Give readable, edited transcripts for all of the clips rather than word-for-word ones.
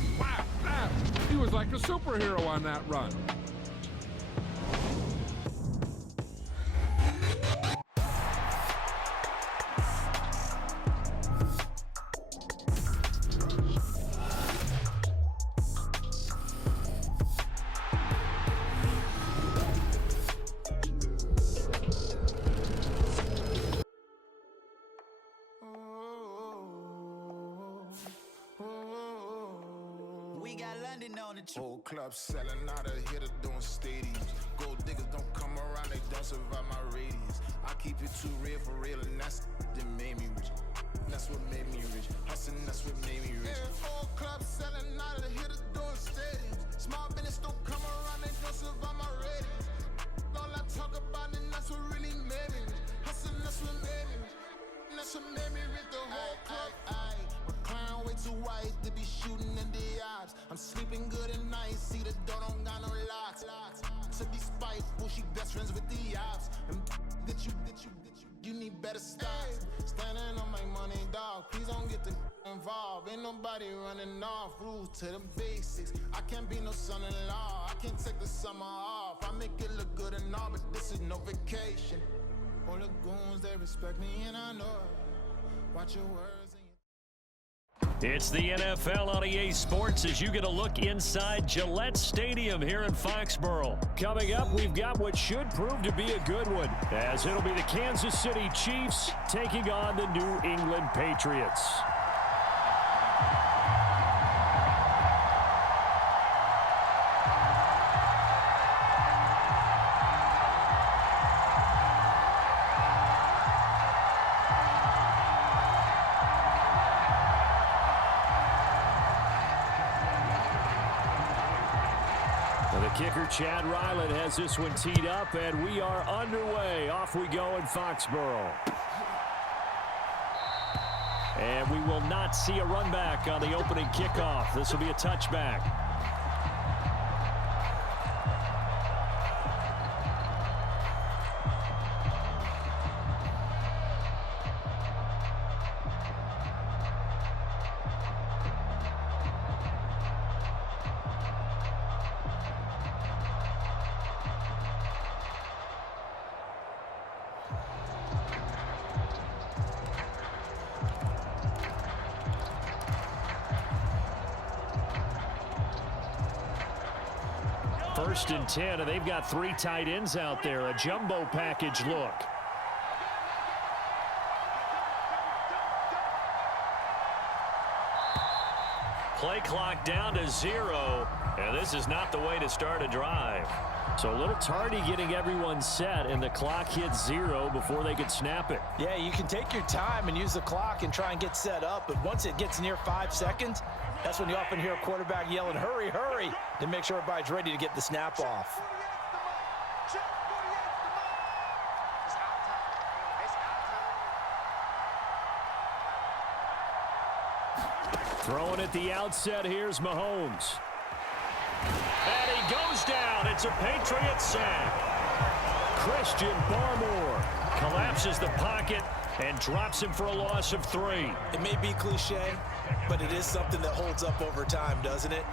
boom, whap, whap. He was like a superhero on that run. Whole club selling out of hitter doing stadiums. Gold diggers don't come around, they don't survive my radius. I keep it too real for real, and that's that made me rich. That's what made me rich. Hustling, that's what made me rich. Whole club selling out of hitter doing stadiums. Small business don't come around, they don't survive my radius. All I talk about, and that's what really made me rich. Hustling, that's what made me rich. And that's what made me rich. The whole club. Clown way too white to be shooting in the eyes. I'm sleeping good at night, see the door don't got no locks. To be spiteful, she best friends with the ops. And that you need better styles. Standing on my money, dog, please don't get involved. Ain't nobody running off, rules to the basics. I can't be no son-in-law, I can't take the summer off. I make it look good and all, but this is no vacation. All the goons, they respect me and I know it. Watch your words. It's the NFL on EA Sports as you get a look inside Gillette Stadium here in Foxborough. Coming up, we've got what should prove to be a good one, as it'll be the Kansas City Chiefs taking on the New England Patriots. Kicker Chad Ryland has this one teed up, and we are underway. Off we go in Foxborough. And we will not see a run back on the opening kickoff. This will be a touchback. First and 10, and they've got three tight ends out there. A jumbo package look. Play clock down to 0, and this is not the way to start a drive. So a little tardy getting everyone set, and the clock hits 0 before they could snap it. Yeah, you can take your time and use the clock and try and get set up, but once it gets near 5 seconds, that's when you often hear a quarterback yelling, hurry, hurry, to make sure everybody's ready to get the snap off. Throwing at the outset, here's Mahomes. And he goes down. It's a Patriot sack. Christian Barmore collapses the pocket and drops him for a loss of 3. It may be cliche, but it is something that holds up over time, doesn't it?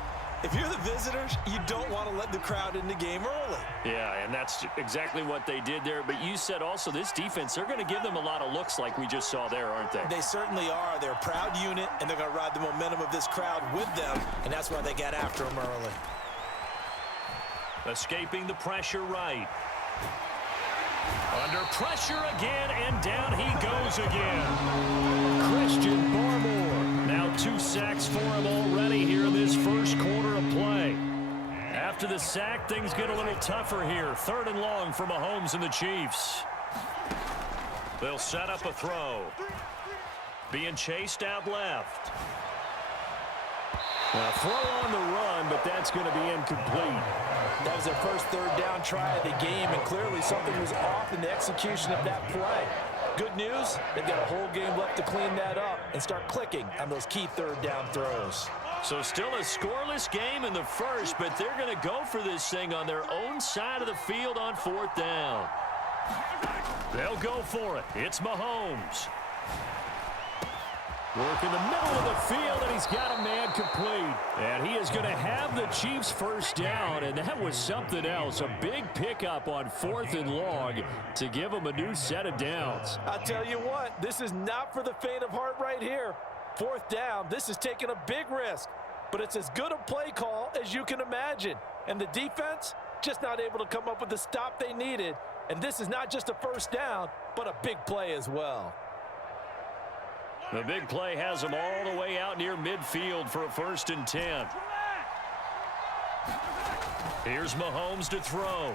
If you're the visitors, you don't want to let the crowd in the game early. Yeah, and that's exactly what they did there. But you said also this defense, they're going to give them a lot of looks like we just saw there, aren't they? They certainly are. They're a proud unit, and they're going to ride the momentum of this crowd with them, and that's why they got after them early. Escaping the pressure right. Under pressure again, and down he goes again. Christian Barmore. Now 2 sacks for him already here in this first quarter of play. After the sack, things get a little tougher here. 3rd and long for Mahomes and the Chiefs. They'll set up a throw. Being chased out left. A throw on the run, but that's going to be incomplete. That was their first 3rd down try of the game, and clearly something was off in the execution of that play. Good news, they've got a whole game left to clean that up and start clicking on those key 3rd down throws. So still a scoreless game in the first, but they're going to go for this thing on their own side of the field on 4th down. They'll go for it. It's Mahomes. Work in the middle of the field, and he's got a man complete. And he is going to have the Chiefs first down, and that was something else. A big pickup on 4th and long to give them a new set of downs. I'll tell you what, this is not for the faint of heart right here. 4th down, this is taking a big risk. But it's as good a play call as you can imagine. And the defense, just not able to come up with the stop they needed. And this is not just a first down, but a big play as well. The big play has them all the way out near midfield for a 1st and 10. Here's Mahomes to throw.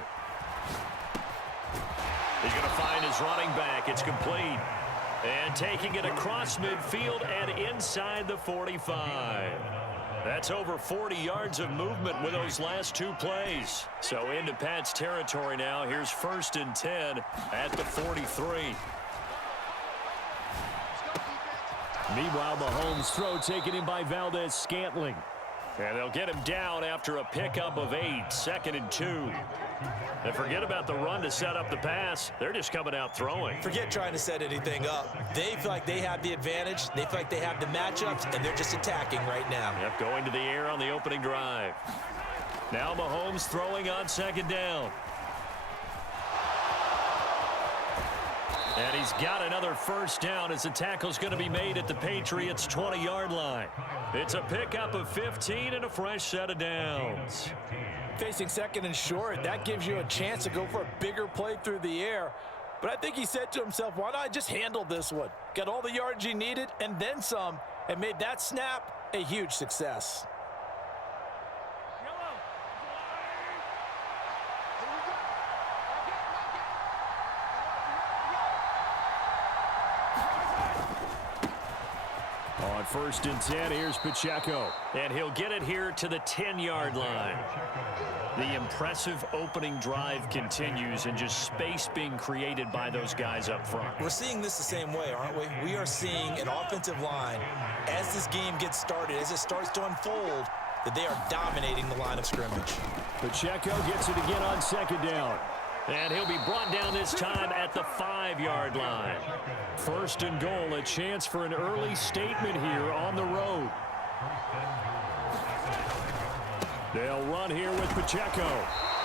He's going to find his running back. It's complete. And taking it across midfield and inside the 45. That's over 40 yards of movement with those last 2 plays. So into Pat's territory now. Here's 1st and 10 at the 43. Meanwhile, Mahomes' throw taken in by Valdez-Scantling. And they'll get him down after a pickup of 8, 2nd and 2. And forget about the run to set up the pass. They're just coming out throwing. Forget trying to set anything up. They feel like they have the advantage. They feel like they have the matchups, and they're just attacking right now. Yep, going to the air on the opening drive. Now Mahomes throwing on 2nd down. And he's got another first down as the tackle's going to be made at the Patriots' 20-yard line. It's a pickup of 15 and a fresh set of downs. Facing 2nd and short, that gives you a chance to go for a bigger play through the air. But I think he said to himself, why not just handle this one? Got all the yards he needed and then some, and made that snap a huge success. On 1st and 10, here's Pacheco. And he'll get it here to the 10-yard line. The impressive opening drive continues, and just space being created by those guys up front. We're seeing this the same way, aren't we? We are seeing an offensive line, as this game gets started, as it starts to unfold, that they are dominating the line of scrimmage. Pacheco gets it again on 2nd down. And he'll be brought down this time at the 5-yard line. 1st and goal, a chance for an early statement here on the road. They'll run here with Pacheco.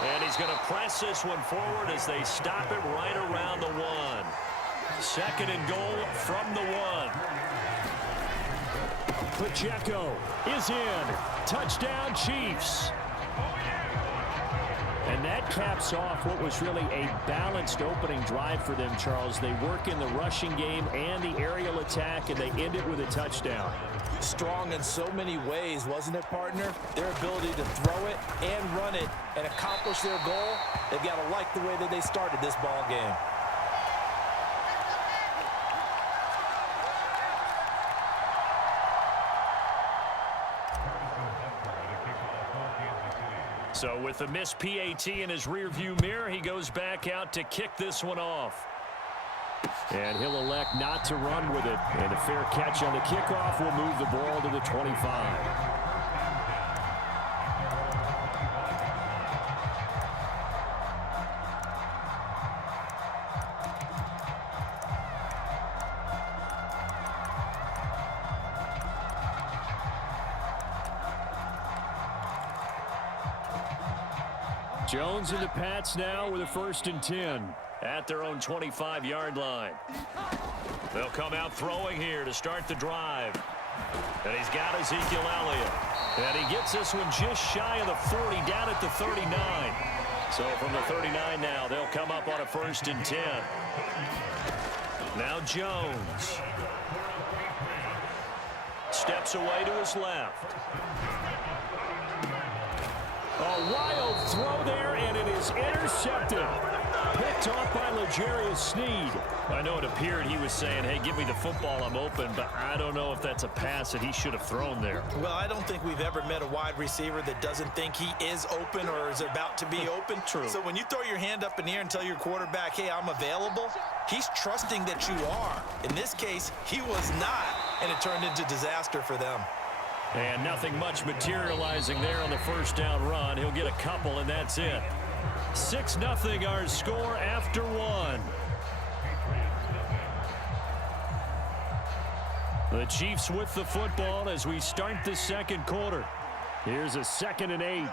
And he's going to press this one forward as they stop it right around the 1. 2nd and goal from the 1. Pacheco is in. Touchdown, Chiefs. And that caps off what was really a balanced opening drive for them, Charles. They work in the rushing game and the aerial attack, and they end it with a touchdown. Strong in so many ways, wasn't it, partner? Their ability to throw it and run it and accomplish their goal, they've got to like the way that they started this ball game. So with the missed PAT in his rearview mirror, he goes back out to kick this one off. And he'll elect not to run with it. And a fair catch on the kickoff will move the ball to the 25. Jones and the Pats now with a 1st and 10 at their own 25-yard line. They'll come out throwing here to start the drive. And he's got Ezekiel Elliott. And he gets this one just shy of the 40, down at the 39. So from the 39 now, they'll come up on a 1st and 10. Now Jones steps away to his left. A wild throw there, and it is intercepted. Picked off by L'Jarius Sneed. I know it appeared he was saying, hey, give me the football, I'm open, but I don't know if that's a pass that he should have thrown there. Well, I don't think we've ever met a wide receiver that doesn't think he is open or is about to be open. True. So when you throw your hand up in the air and tell your quarterback, hey, I'm available, he's trusting that you are. In this case, he was not, and it turned into disaster for them. And nothing much materializing there on the first down run. He'll get a couple, and that's it. 6-0 our score after 1. The Chiefs with the football as we start the second quarter. Here's a 2nd and 8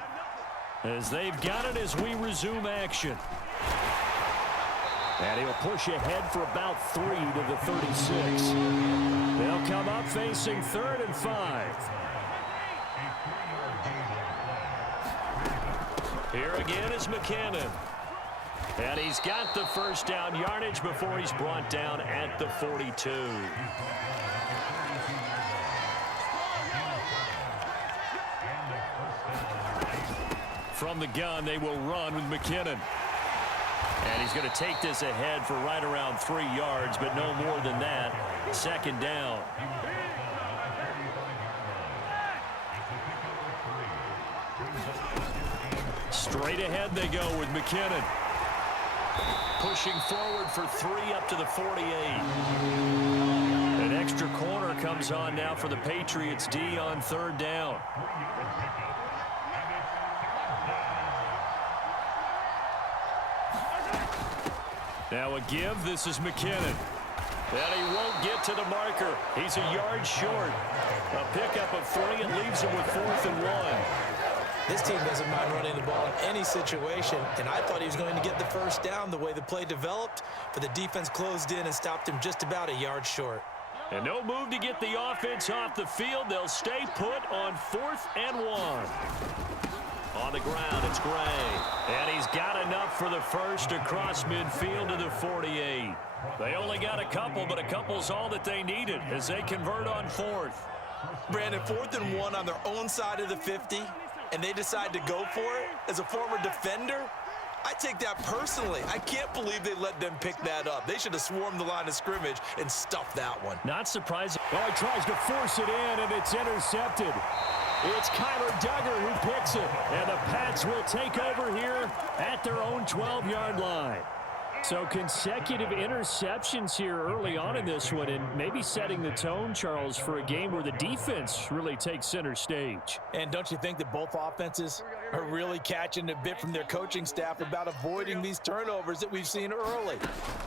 as they've got it as we resume action. And he'll push ahead for about 3 to the 36. They'll come up facing 3rd and 5. Here again is McKinnon. And he's got the first down yardage before he's brought down at the 42. From the gun, they will run with McKinnon. And he's going to take this ahead for right around 3 yards, but no more than that. 2nd down. Straight ahead they go with McKinnon. Pushing forward for 3 up to the 48. An extra corner comes on now for the Patriots D on 3rd down. Now a give. This is McKinnon. And he won't get to the marker. He's a yard short. A pickup of 3 and leaves him with 4th and 1. This team doesn't mind running the ball in any situation, and I thought he was going to get the first down the way the play developed, but the defense closed in and stopped him just about a yard short. And no move to get the offense off the field. They'll stay put on 4th and 1. On the ground, it's Gray. And he's got enough for the first across midfield to the 48. They only got a couple, but a couple's all that they needed as they convert on 4th. Brandon, 4th and 1 on their own side of the 50, and they decide to go for it. As a former defender, I take that personally. I can't believe they let them pick that up. They should have swarmed the line of scrimmage and stuffed that one. Not surprising. Oh, he tries to force it in, and it's intercepted. It's Kyler Duggar who picks it, and the Pats will take over here at their own 12-yard line. So consecutive interceptions here early on in this one, and maybe setting the tone, Charles, for a game where the defense really takes center stage. And don't you think that both offenses are really catching a bit from their coaching staff about avoiding these turnovers that we've seen early?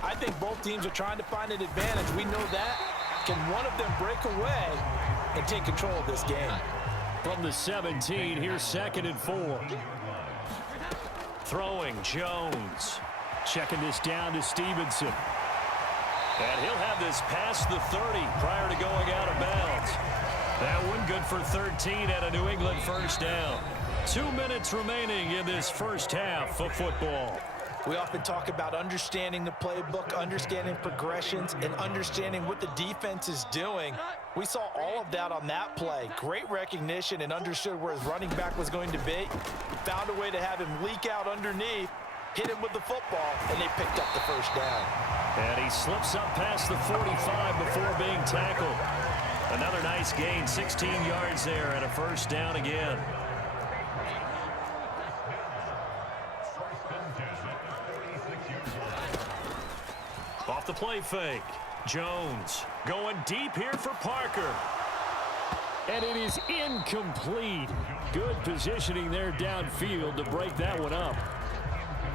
I think both teams are trying to find an advantage. We know that. Can one of them break away and take control of this game? From the 17, here's 2nd and 4. Throwing, Jones. Checking this down to Stevenson. And he'll have this past the 30 prior to going out of bounds. That one good for 13 and a New England first down. 2 minutes remaining in this first half of football. We often talk about understanding the playbook, understanding progressions, and understanding what the defense is doing. We saw all of that on that play. Great recognition and understood where his running back was going to be. Found a way to have him leak out underneath, hit him with the football, and they picked up the first down. And he slips up past the 45 before being tackled. Another nice gain, 16 yards there, and a first down again. Off the play fake. Jones going deep here for Parker. And it is incomplete. Good positioning there downfield to break that one up.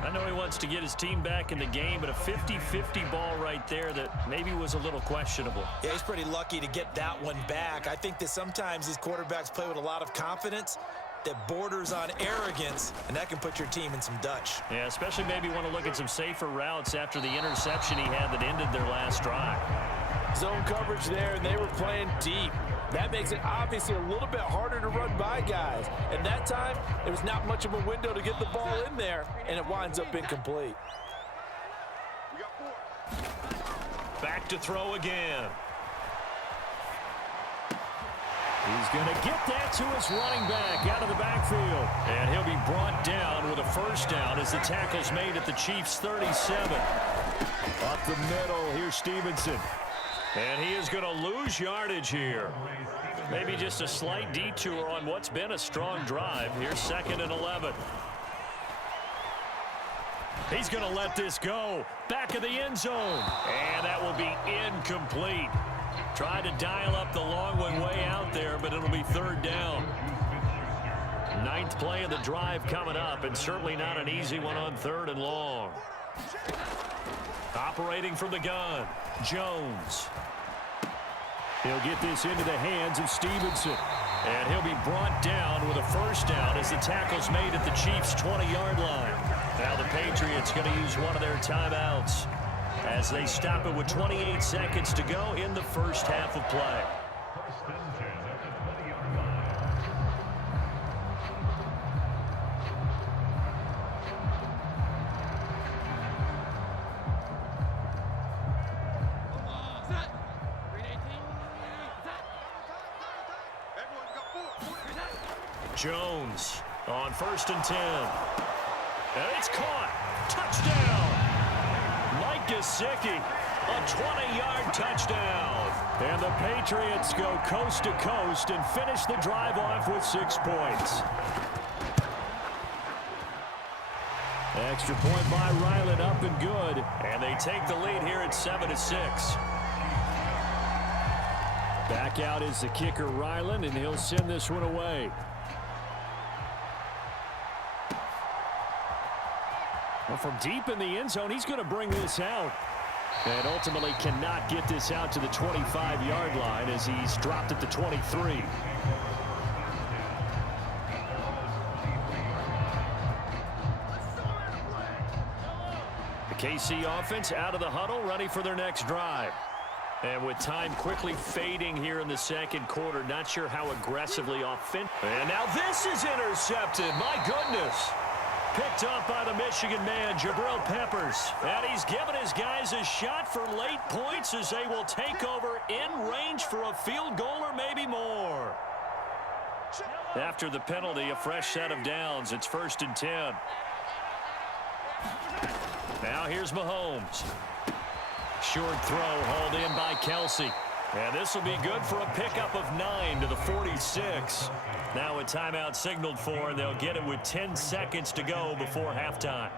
I know he wants to get his team back in the game, but a 50-50 ball right there that maybe was a little questionable. Yeah, he's pretty lucky to get that one back. I think that sometimes these quarterbacks play with a lot of confidence that borders on arrogance, and that can put your team in some Dutch. Yeah, especially maybe want to look at some safer routes after the interception he had that ended their last drive. Zone coverage there, and they were playing deep. That makes it obviously a little bit harder to run by guys. And that time, there was not much of a window to get the ball in there, and it winds up incomplete. Back to throw again. He's going to get that to his running back out of the backfield. And he'll be brought down with a first down as the tackle's made at the Chiefs' 37. Up the middle, here's Stevenson. And he is going to lose yardage here. Maybe just a slight detour on what's been a strong drive. Here's 2nd and 11. He's going to let this go. Back of the end zone. And that will be incomplete. Tried to dial up the long one way out there, but it'll be 3rd down. 9th play of the drive coming up, and certainly not an easy one on 3rd and long. Operating from the gun, Jones. He'll get this into the hands of Stevenson. And he'll be brought down with a first down as the tackle's made at the Chiefs' 20-yard line. Now the Patriots going to use one of their timeouts as they stop it with 28 seconds to go in the first half of play. Jones on 1st and 10. And it's caught. Touchdown. Mike Gesicki, a 20-yard touchdown. And the Patriots go coast to coast and finish the drive off with 6 points. Extra point by Ryland, up and good. And they take the lead here at 7-6. Back out is the kicker, Ryland, and he'll send this one away. Well, from deep in the end zone, he's going to bring this out. And ultimately cannot get this out to the 25-yard line as he's dropped at the 23. The KC offense out of the huddle, ready for their next drive. And with time quickly fading here in the second quarter, not sure how aggressively offensive. And now this is intercepted. My goodness. Picked up by the Michigan man, Jabril Peppers. And he's given his guys a shot for late points as they will take over in range for a field goal or maybe more. After the penalty, a fresh set of downs. It's 1st and 10. Now here's Mahomes. Short throw hauled in by Kelsey. And this will be good for a pickup of 9 to the 46. Now a timeout signaled for, and they'll get it with 10 seconds to go before halftime.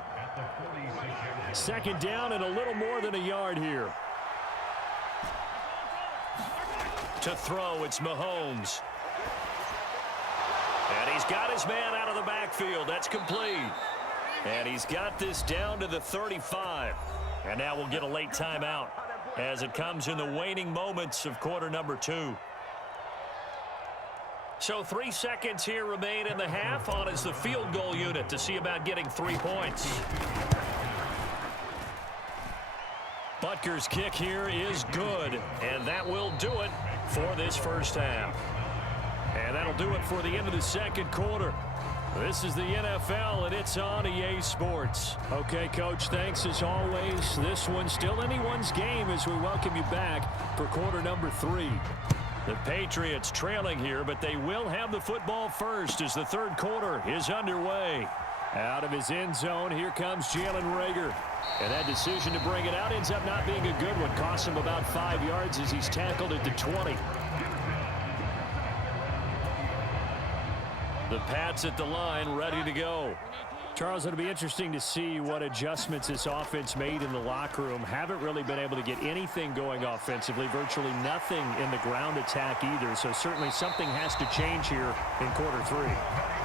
2nd down and a little more than a yard here. To throw, it's Mahomes. And he's got his man out of the backfield. That's complete. And he's got this down to the 35. And now we'll get a late timeout as it comes in the waning moments of quarter number 2. So 3 seconds here remain in the half. On is the field goal unit to see about getting 3 points. Butker's kick here is good, and that will do it for this first half. And that'll do it for the end of the second quarter. This is the NFL, and it's on EA Sports. Okay, Coach, thanks as always. This one's still anyone's game as we welcome you back for quarter number 3. The Patriots trailing here, but they will have the football first as the third quarter is underway. Out of his end zone, here comes Jalen Reagor. And that decision to bring it out ends up not being a good one. Costs him about 5 yards as he's tackled at the 20. The Pats at the line, ready to go. Charles, it'll be interesting to see what adjustments this offense made in the locker room. Haven't really been able to get anything going offensively, virtually nothing in the ground attack either. So certainly something has to change here in quarter 3.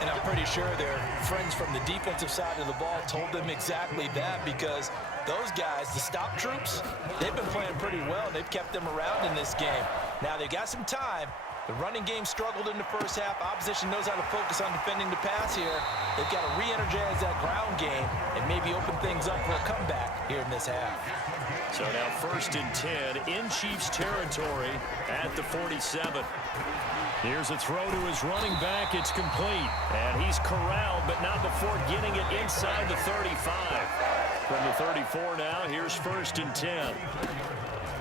And I'm pretty sure their friends from the defensive side of the ball told them exactly that, because those guys, the stop troops, they've been playing pretty well. They've kept them around in this game. Now they got some time. The running game struggled in the first half. Opposition knows how to focus on defending the pass here. They've got to re-energize that ground game and maybe open things up for a comeback here in this half. So now 1st and 10 in Chiefs territory at the 47. Here's a throw to his running back. It's complete. And he's corralled, but not before getting it inside the 35. From the 34 now, here's 1st and 10.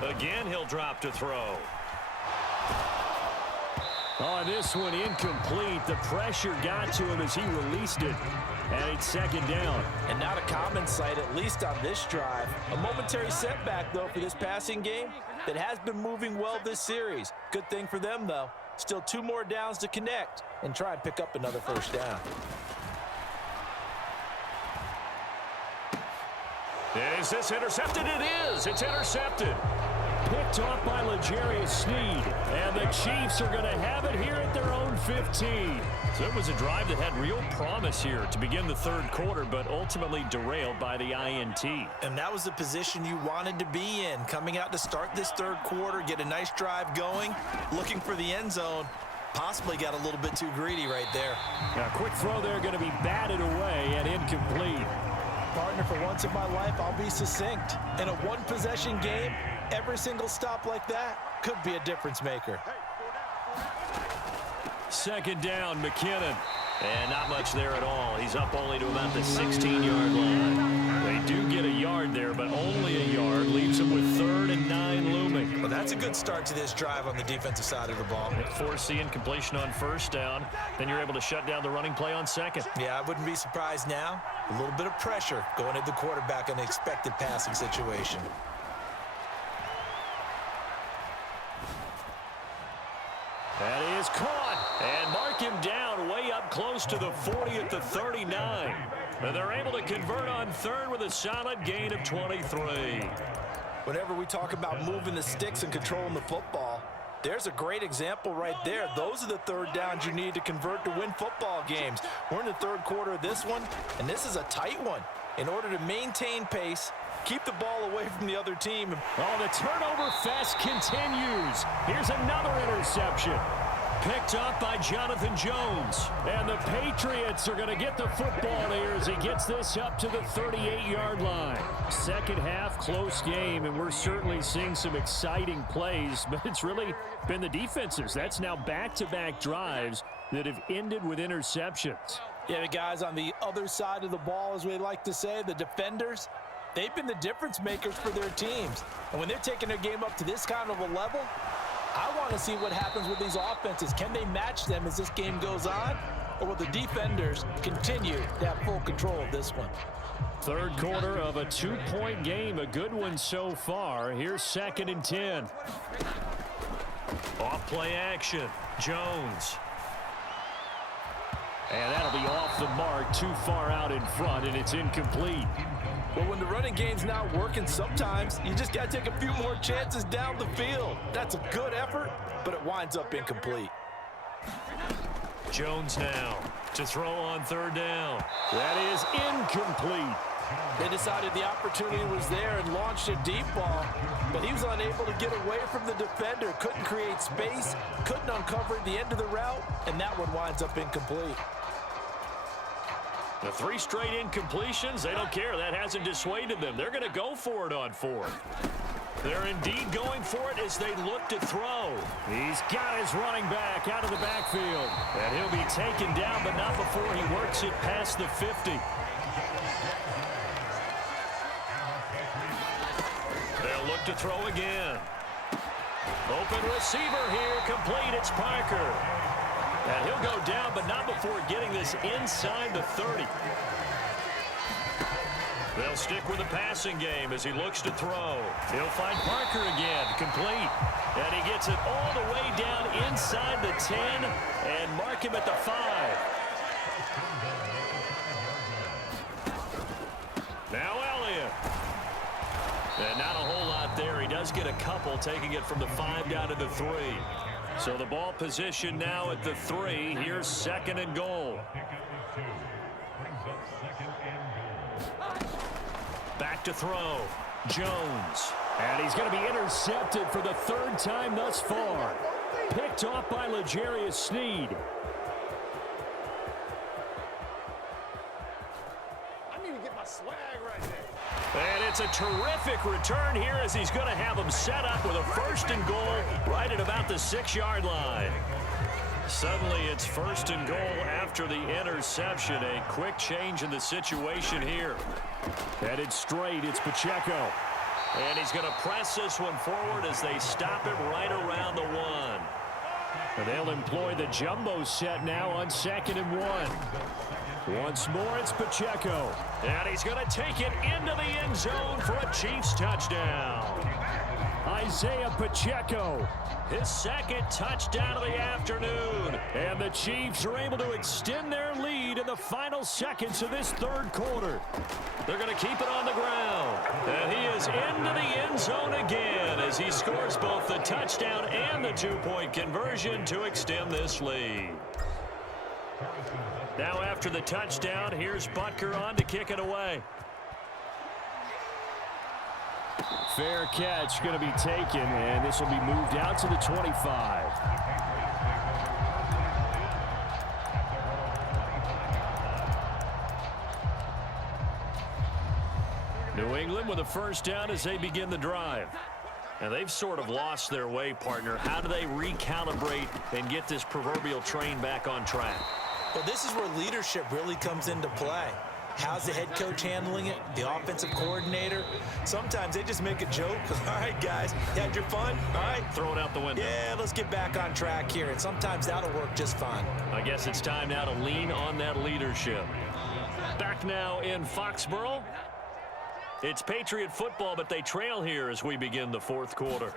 Again, he'll drop to throw. Oh, this one incomplete. The pressure got to him as he released it. And it's 2nd down. And not a common sight, at least on this drive. A momentary setback, though, for this passing game that has been moving well this series. Good thing for them, though. Still 2 more downs to connect and try and pick up another first down. Is this intercepted? It is. It's intercepted. Picked off by L'Jarius Sneed. And the Chiefs are going to have it here at their own 15. So it was a drive that had real promise here to begin the third quarter, but ultimately derailed by the INT. And that was the position you wanted to be in, coming out to start this third quarter, get a nice drive going, looking for the end zone. Possibly got a little bit too greedy right there. Now, quick throw there, going to be batted away and incomplete. Partner, for once in my life, I'll be succinct. In a one-possession game, every single stop like that could be a difference maker. Second down, McKinnon. And not much there at all. He's up only to about the 16-yard line. They do get a yard there, but only a yard. Leaves them with 3rd and 9 looming. Well, that's a good start to this drive on the defensive side of the ball. Force the incompletion on first down. Then you're able to shut down the running play on second. Yeah, I wouldn't be surprised now. A little bit of pressure going at the quarterback in an expected passing situation. That is caught. And mark him down way up close to the 40 at the 39. And they're able to convert on third with a solid gain of 23. Whenever we talk about moving the sticks and controlling the football, there's a great example right there. Those are the third downs you need to convert to win football games. We're in the third quarter of this one, and this is a tight one. In order to maintain pace, keep the ball away from the other team. Oh, the turnover fest continues. Here's another interception. Picked up by Jonathan Jones. And the Patriots are going to get the football here as he gets this up to the 38-yard line. Second half, close game, and we're certainly seeing some exciting plays, but it's really been the defenses. That's now back-to-back drives that have ended with interceptions. Yeah, the guys on the other side of the ball, as we like to say, the defenders, they've been the difference makers for their teams. And when they're taking their game up to this kind of a level, I want to see what happens with these offenses. Can they match them as this game goes on? Or will the defenders continue to have full control of this one? Third quarter of a 2-point game. A good one so far. Here's 2nd and 10. Off play action. Jones. And that'll be off the mark, too far out in front, and it's incomplete. Well, when the running game's not working, sometimes you just got to take a few more chances down the field. That's a good effort, but it winds up incomplete. Jones now to throw on third down. That is incomplete. They decided the opportunity was there and launched a deep ball, but he was unable to get away from the defender, couldn't create space, couldn't uncover the end of the route, and that one winds up incomplete. The 3 straight incompletions, they don't care. That hasn't dissuaded them. They're going to go for it on 4th. They're indeed going for it as they look to throw. He's got his running back out of the backfield. And he'll be taken down, but not before he works it past the 50. They'll look to throw again. Open receiver here, complete. It's Parker. And he'll go down, but not before getting this inside the 30. They'll stick with the passing game as he looks to throw. He'll find Parker again, complete. And he gets it all the way down inside the 10 and mark him at the 5. Now Elliott. And not a whole lot there. He does get a couple, taking it from the 5 down to the 3. So the ball position now at the 3. Here's 2nd and goal. Back to throw. Jones. And he's going to be intercepted for the 3rd time thus far. Picked off by L'Jarius Sneed. I need to get my swag right there. And it's a terrific return here as he's going to have them set up with a 1st and goal right at about the 6-yard line. Suddenly it's 1st and goal after the interception. A quick change in the situation here. Headed straight, it's Pacheco. And he's going to press this one forward as they stop it right around the 1. And they'll employ the jumbo set now on 2nd and 1. Once more, it's Pacheco. And he's going to take it into the end zone for a Chiefs touchdown. Isaiah Pacheco, his 2nd touchdown of the afternoon. And the Chiefs are able to extend their lead in the final seconds of this 3rd quarter. They're going to keep it on the ground. And he is into the end zone again as he scores both the touchdown and the two-point conversion to extend this lead. Now after the touchdown, here's Butker on to kick it away. Fair catch going to be taken, and this will be moved out to the 25. New England with a first down as they begin the drive. And they've sort of lost their way, partner. How do they recalibrate and get this proverbial train back on track? Well, this is where leadership really comes into play. How's the head coach handling it? The offensive coordinator? Sometimes they just make a joke. All right, guys, you had your fun? All right. Throw it out the window. Yeah, let's get back on track here. And sometimes that'll work just fine. I guess it's time now to lean on that leadership. Back now in Foxborough. It's Patriot football, but they trail here as we begin the fourth quarter.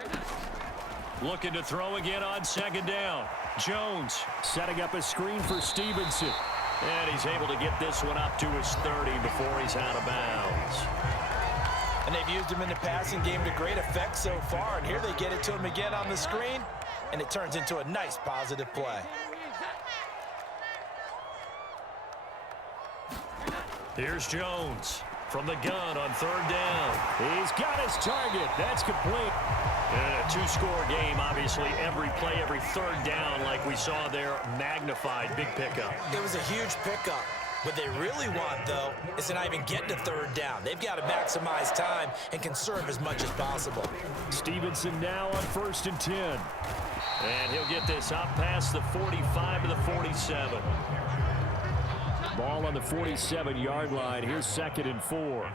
Looking to throw again on second down. Jones setting up a screen for Stevenson. And he's able to get this one up to his 30 before he's out of bounds. And they've used him in the passing game to great effect so far. And here they get it to him again on the screen. And it turns into a nice positive play. Here's Jones from the gun on third down. He's got his target. That's complete. And a two-score game, obviously, every play, every third down, like we saw there, magnified, big pickup. It was a huge pickup. What they really want, though, is to not even get to third down. They've got to maximize time and conserve as much as possible. Stevenson now on 1st and 10. And he'll get this up past the 45 to the 47. Ball on the 47-yard line. Here's 2nd and 4.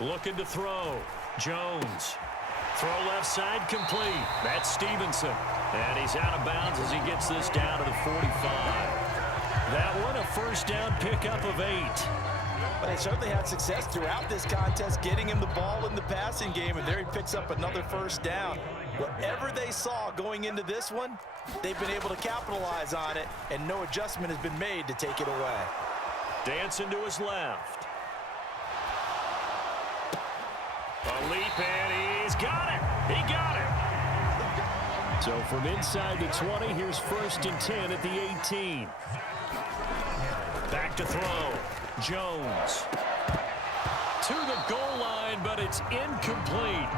Looking to throw. Jones. Throw left side complete. That's Stevenson. And he's out of bounds as he gets this down to the 45. That one a first down pickup of 8. But they certainly had success throughout this contest getting him the ball in the passing game, and there he picks up another first down. Whatever they saw going into this one, they've been able to capitalize on it, and no adjustment has been made to take it away. Dancing to his left. A leap, and he's got it. He got it. So from inside the 20, here's 1st and 10 at the 18. Back to throw. Jones to the goal line, but it's incomplete.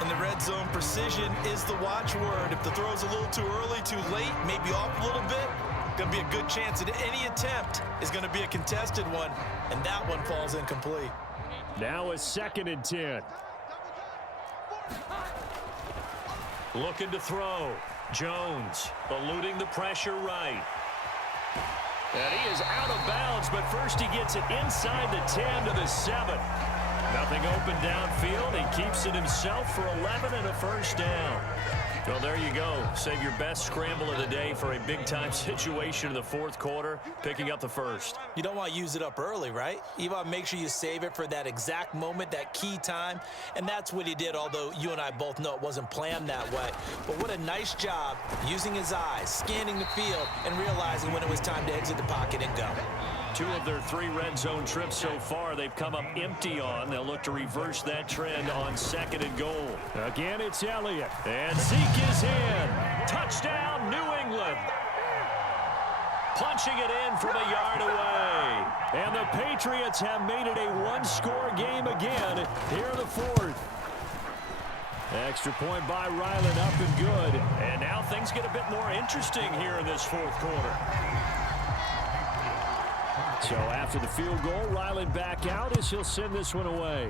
In the red zone, precision is the watchword. If the throw's a little too early, too late, maybe off a little bit, going to be a good chance that any attempt is going to be a contested one, and that one falls incomplete. Now a 2nd and 10. Looking to throw. Jones eluding the pressure right. And he is out of bounds, but first he gets it inside the 10 to the 7. Nothing open downfield. He keeps it himself for 11 and a first down. Well, there you go. Save your best scramble of the day for a big-time situation in the fourth quarter, picking up the first. You don't want to use it up early, right? You want to make sure you save it for that exact moment, that key time, and that's what he did, although you and I both know it wasn't planned that way. But what a nice job using his eyes, scanning the field, and realizing when it was time to exit the pocket and go. 2 of their 3 red zone trips so far, they've come up empty on. They'll look to reverse that trend on 2nd and goal. Again, it's Elliott. And Zeke is in. Touchdown, New England. Punching it in from a yard away. And the Patriots have made it a one-score game again here in the fourth. Extra point by Ryland, up and good. And now things get a bit more interesting here in this fourth quarter. So after the field goal, Ryland back out as he'll send this one away.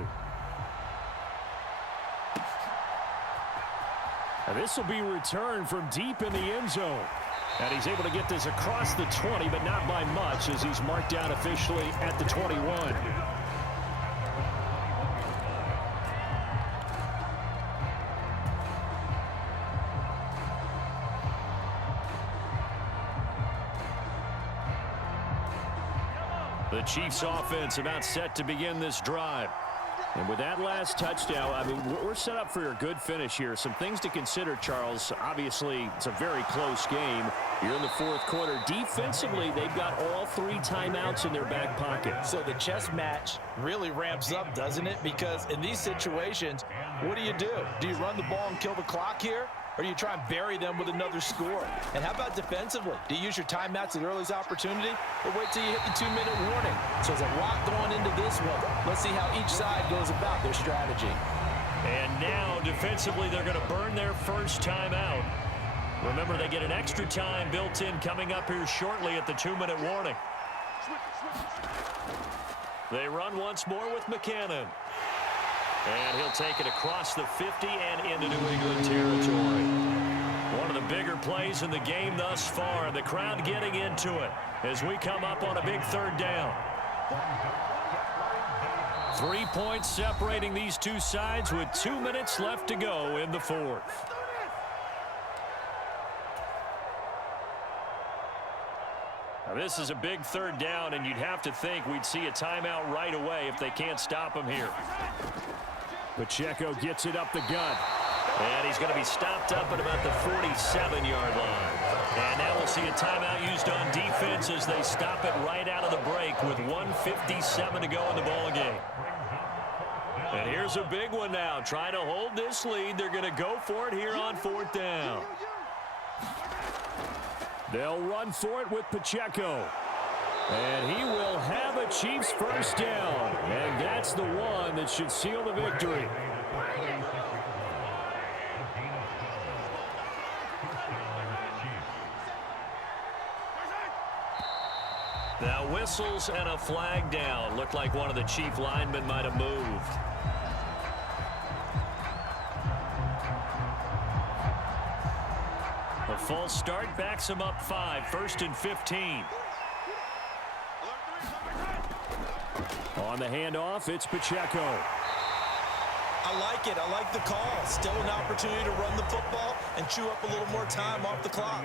And this will be returned from deep in the end zone. And he's able to get this across the 20, but not by much as he's marked down officially at the 21. The Chiefs offense about set to begin this drive. And with that last touchdown, I mean, we're set up for a good finish here. Some things to consider, Charles. Obviously, it's a very close game. You're in the fourth quarter. Defensively, they've got all 3 timeouts in their back pocket. So the chess match really ramps up, doesn't it? Because in these situations, what do? Do you run the ball and kill the clock here? Or do you try and bury them with another score? And how about defensively? Do you use your timeouts at earliest opportunity? Or wait till you hit the 2-minute warning? So there's a lot going into this one. Let's see how each side goes about their strategy. And now, defensively, they're going to burn their first timeout. Remember, they get an extra time built in coming up here shortly at the 2-minute warning. They run once more with McCannon. And he'll take it across the 50 and into New England territory. One of the bigger plays in the game thus far, and the crowd getting into it as we come up on a big 3rd down. 3 points separating these two sides with 2 minutes left to go in the 4th. Now this is a big 3rd down, and you'd have to think we'd see a timeout right away if they can't stop him here. Pacheco gets it up the gut. And he's going to be stopped up at about the 47-yard line. And now we'll see a timeout used on defense as they stop it right out of the break with 1:57 to go in the ball game. And here's a big one now. Trying to hold this lead. They're going to go for it here on 4th down. They'll run for it with Pacheco. And he will have a Chiefs first down. And that's the one that should seal the victory. Now whistles and a flag down. Looked like one of the Chief linemen might have moved. A false start backs him up 5. 1st and 15. On the handoff, it's Pacheco. I like it. I like the call. Still an opportunity to run the football and chew up a little more time off the clock.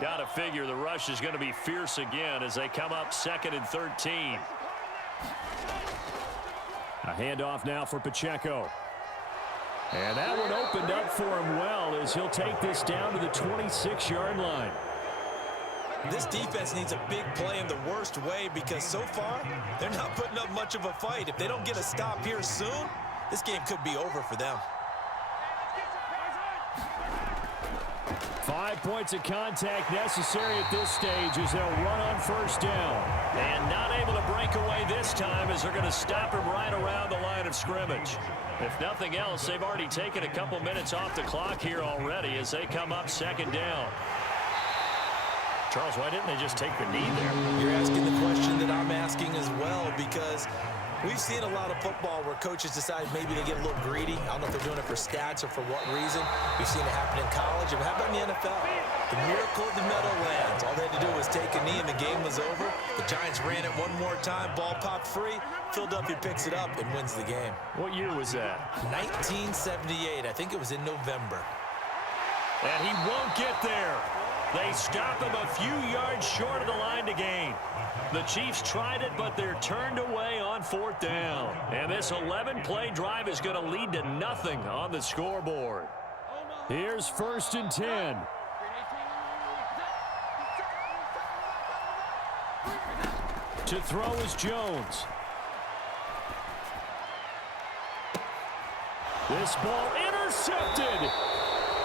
Got to figure the rush is going to be fierce again as they come up 2nd and 13. A handoff now for Pacheco. And that one opened up for him well as he'll take this down to the 26-yard line. This defense needs a big play in the worst way because so far, they're not putting up much of a fight. If they don't get a stop here soon, this game could be over for them. 5 points of contact necessary at this stage as they'll run on 1st down. And not able to break away this time as they're going to stop him right around the line of scrimmage. If nothing else, they've already taken a couple minutes off the clock here already as they come up 2nd down. Charles, why didn't they just take the knee there? You're asking the question that I'm asking as well because we've seen a lot of football where coaches decide maybe they get a little greedy. I don't know if they're doing it for stats or for what reason. We've seen it happen in college. And how about in the NFL? The miracle of the Meadowlands. All they had to do was take a knee and the game was over. The Giants ran it one more time. Ball popped free. Philadelphia picks it up and wins the game. What year was that? 1978. I think it was in November. And he won't get there. They stop him a few yards short of the line to gain. The Chiefs tried it, but they're turned away on 4th down. And this 11-play drive is going to lead to nothing on the scoreboard. Here's 1st and 10. To throw is Jones. This ball intercepted.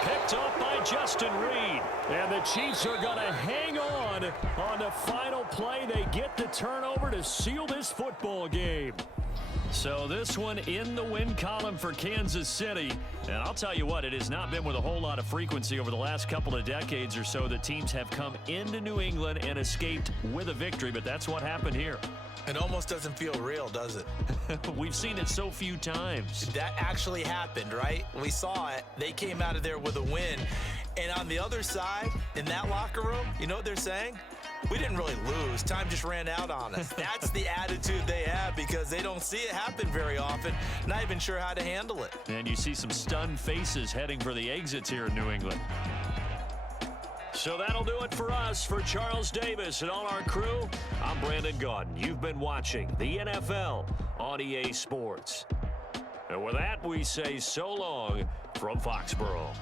Picked up by Justin Reed. And the Chiefs are going to hang on the final play. They get the turnover to seal this football game. So this one in the win column for Kansas City. And I'll tell you what, it has not been with a whole lot of frequency over the last couple of decades or so that teams have come into New England and escaped with a victory. But that's what happened here. It almost doesn't feel real, does it? We've seen it so few times. That actually happened, right? We saw it. They came out of there with a win. And on the other side, in that locker room, you know what they're saying? We didn't really lose. Time just ran out on us. That's the attitude they have because they don't see it happen very often. Not even sure how to handle it. And you see some stunned faces heading for the exits here in New England. So that'll do it for us. For Charles Davis and all our crew, I'm Brandon Gaudin. You've been watching the NFL on EA Sports. And with that, we say so long from Foxborough.